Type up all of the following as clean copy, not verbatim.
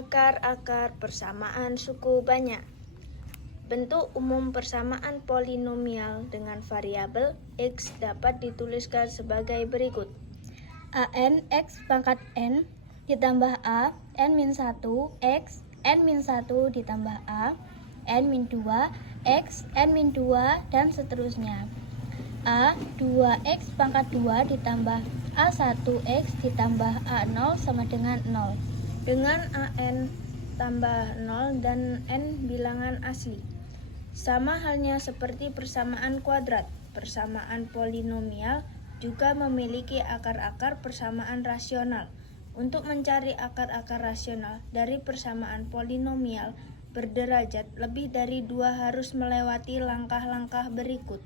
Akar-akar persamaan suku banyak. Bentuk umum persamaan polinomial dengan variabel X dapat dituliskan sebagai berikut. AN X pangkat N ditambah A N-1 X N-1 ditambah A N-2 X N-2 dan seterusnya. A 2X pangkat 2 ditambah A1X ditambah A0 sama dengan 0. Dengan AN tambah 0 dan N bilangan asli. Sama halnya seperti persamaan kuadrat, persamaan polinomial juga memiliki akar-akar persamaan rasional. Untuk mencari akar-akar rasional dari persamaan polinomial berderajat lebih dari 2 harus melewati langkah-langkah berikut.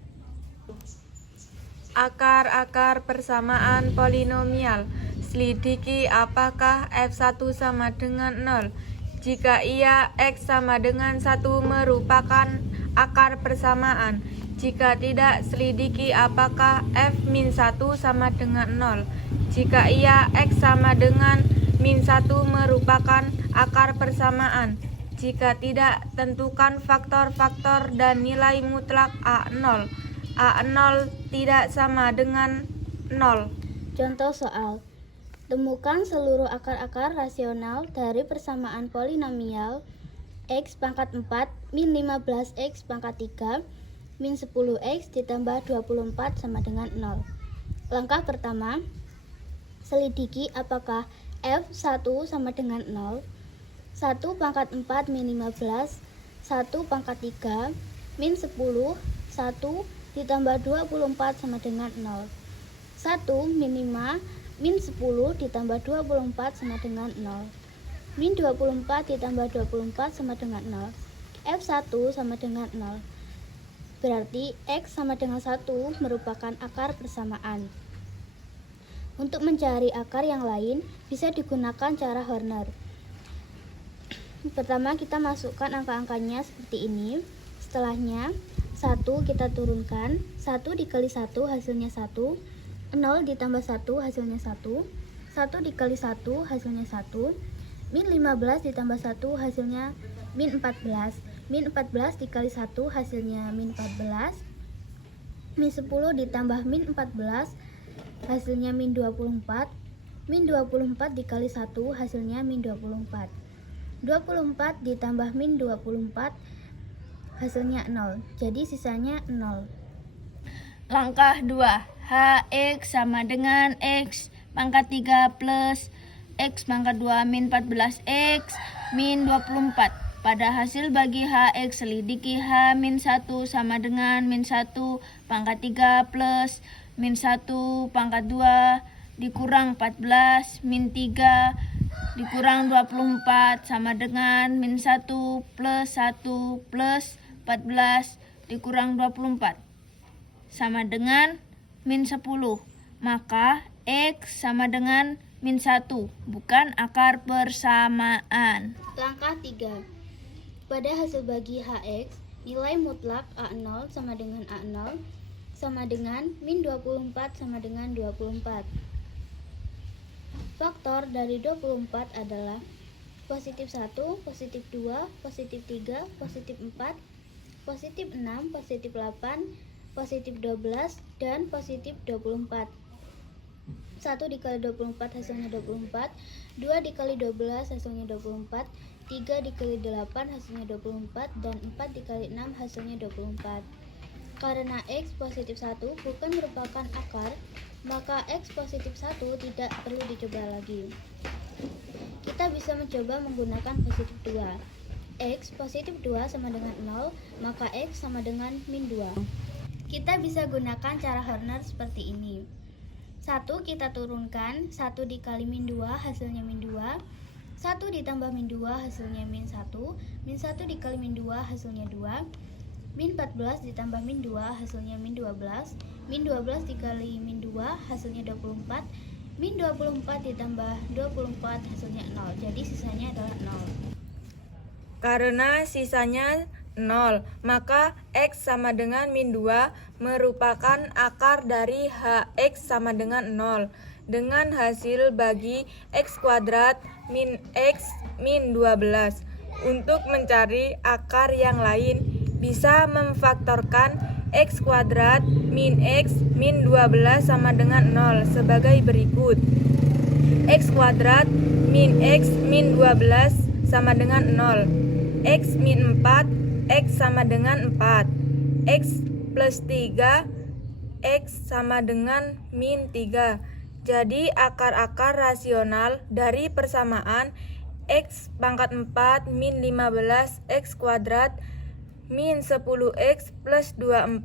Akar-akar persamaan polinomial. Selidiki apakah F1 sama dengan 0. Jika iya, X sama dengan 1 merupakan akar persamaan. Jika tidak, selidiki apakah F-1 sama dengan 0. Jika iya, X sama dengan -1 merupakan akar persamaan. Jika tidak, tentukan faktor-faktor dan nilai mutlak A0. A0 tidak sama dengan 0. Contoh soal. Temukan seluruh akar-akar rasional dari persamaan polinomial X pangkat 4 min 15X pangkat 3 min 10X ditambah 24 sama dengan 0. Langkah pertama, selidiki apakah F1 sama dengan 0. 1 pangkat 4 min 15, 1 pangkat 3 min 10, 1 ditambah 24 sama dengan 0. 1 min 5 min 10 ditambah 24 sama dengan 0. Min 24 ditambah 24 sama dengan 0. F1 sama dengan 0. Berarti X sama dengan 1 merupakan akar persamaan. Untuk mencari akar yang lain, bisa digunakan cara Horner. Pertama kita masukkan angka-angkanya seperti ini. Setelahnya 1 kita turunkan, 1 dikali 1 hasilnya 1. 0 ditambah 1 hasilnya 1. 1 dikali 1 hasilnya 1. Min 15 ditambah 1 hasilnya min 14. Min 14 dikali 1 hasilnya min 14. Min 10 ditambah min 14 hasilnya min 24. Min 24 dikali 1 hasilnya min 24. 24 ditambah min 24 hasilnya 0. Jadi sisanya 0. Langkah 2. Hx sama dengan X pangkat 3 plus X pangkat 2 min 14X min 24. Pada hasil bagi Hx, selidiki H min 1 sama dengan min 1 pangkat 3 plus min 1 pangkat 2 dikurang 14 min 3 dikurang 24 sama dengan min 1 plus 1 plus 14 dikurang 24 sama dengan min 10. Maka X sama dengan min 1, bukan akar persamaan. Langkah 3. Pada hasil bagi Hx, nilai mutlak A0 sama dengan A0 sama dengan min 24 sama dengan 24. Faktor dari 24 adalah positif 1, positif 2, positif 3, positif 4, positif 6, positif 8, positif 12, dan positif 24. 1 dikali 24 hasilnya 24, 2 dikali 12 hasilnya 24, 3 dikali 8 hasilnya 24, dan 4 dikali 6 hasilnya 24. Karena X positif 1 bukan merupakan akar, maka X positif 1 tidak perlu dicoba lagi. Kita bisa mencoba menggunakan positif 2. X positif 2 sama dengan 0, maka X sama dengan min 2. Kita bisa gunakan cara Horner seperti ini. 1 kita turunkan, 1 dikali min 2 hasilnya min 2. 1 ditambah min 2 hasilnya min 1. Min 1 dikali min 2 hasilnya 2. Min 14 ditambah min 2 hasilnya min 12. Min 12 dikali min 2 hasilnya 24. Min 24 ditambah 24 hasilnya 0. Jadi sisanya adalah 0. Karena sisanya 0, maka X sama dengan min 2 merupakan akar dari Hx sama dengan 0. dengan hasil bagi X kuadrat min X min 12. Untuk mencari akar yang lain, bisa memfaktorkan X kuadrat min X min 12 sama dengan 0 sebagai berikut. X kuadrat min X min 12 sama dengan 0. X min 4, X sama dengan 4. X plus 3, X sama dengan min 3. Jadi akar-akar rasional dari persamaan X pangkat 4 min 15 X kuadrat min 10X plus 24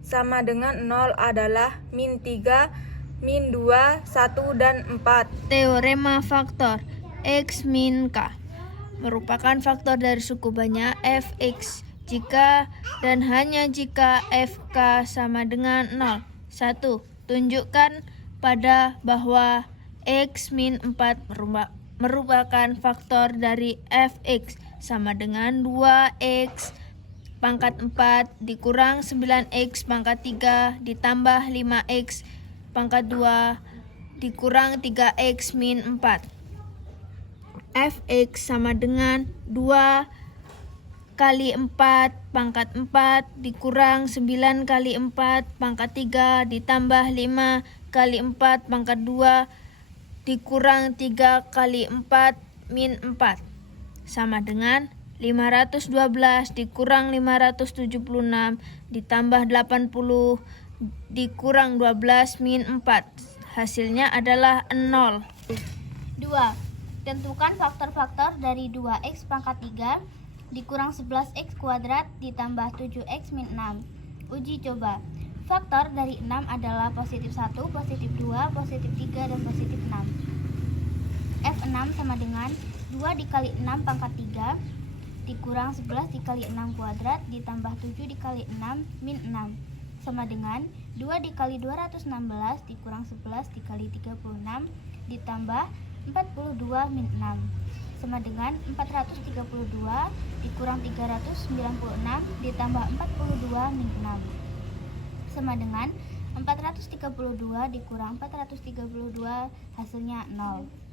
sama dengan 0 adalah min 3, min 2, 1, dan 4. Teorema faktor X min K merupakan faktor dari suku banyak fx jika dan hanya jika fk sama dengan 0. 1. Tunjukkan pada bahwa X min 4 merupakan faktor dari fx sama dengan 2x pangkat 4 dikurang 9x pangkat 3 ditambah 5x pangkat 2 dikurang 3x min 4. Fx sama dengan 2 kali 4 pangkat 4 dikurang 9 kali 4 pangkat 3 ditambah 5 kali 4 pangkat 2 dikurang 3 kali 4 min 4 sama dengan 512 dikurang 576 ditambah 80 dikurang 12 min 4. Hasilnya adalah 0. 2. Tentukan faktor-faktor dari 2x pangkat 3 dikurang 11x kuadrat ditambah 7x min 6. Uji coba. Faktor dari 6 adalah positif 1, positif 2, positif 3, dan positif 6. F6 sama dengan 2 dikali 6 pangkat 3 dikurang 11 dikali 6 kuadrat ditambah 7 dikali 6 min 6 sama dengan 2 dikali 216 dikurang 11 dikali 36 ditambah 42 min 6 sama dengan 432 dikurang 396 ditambah 42 min 6 sama dengan 432 dikurang 432 hasilnya 0.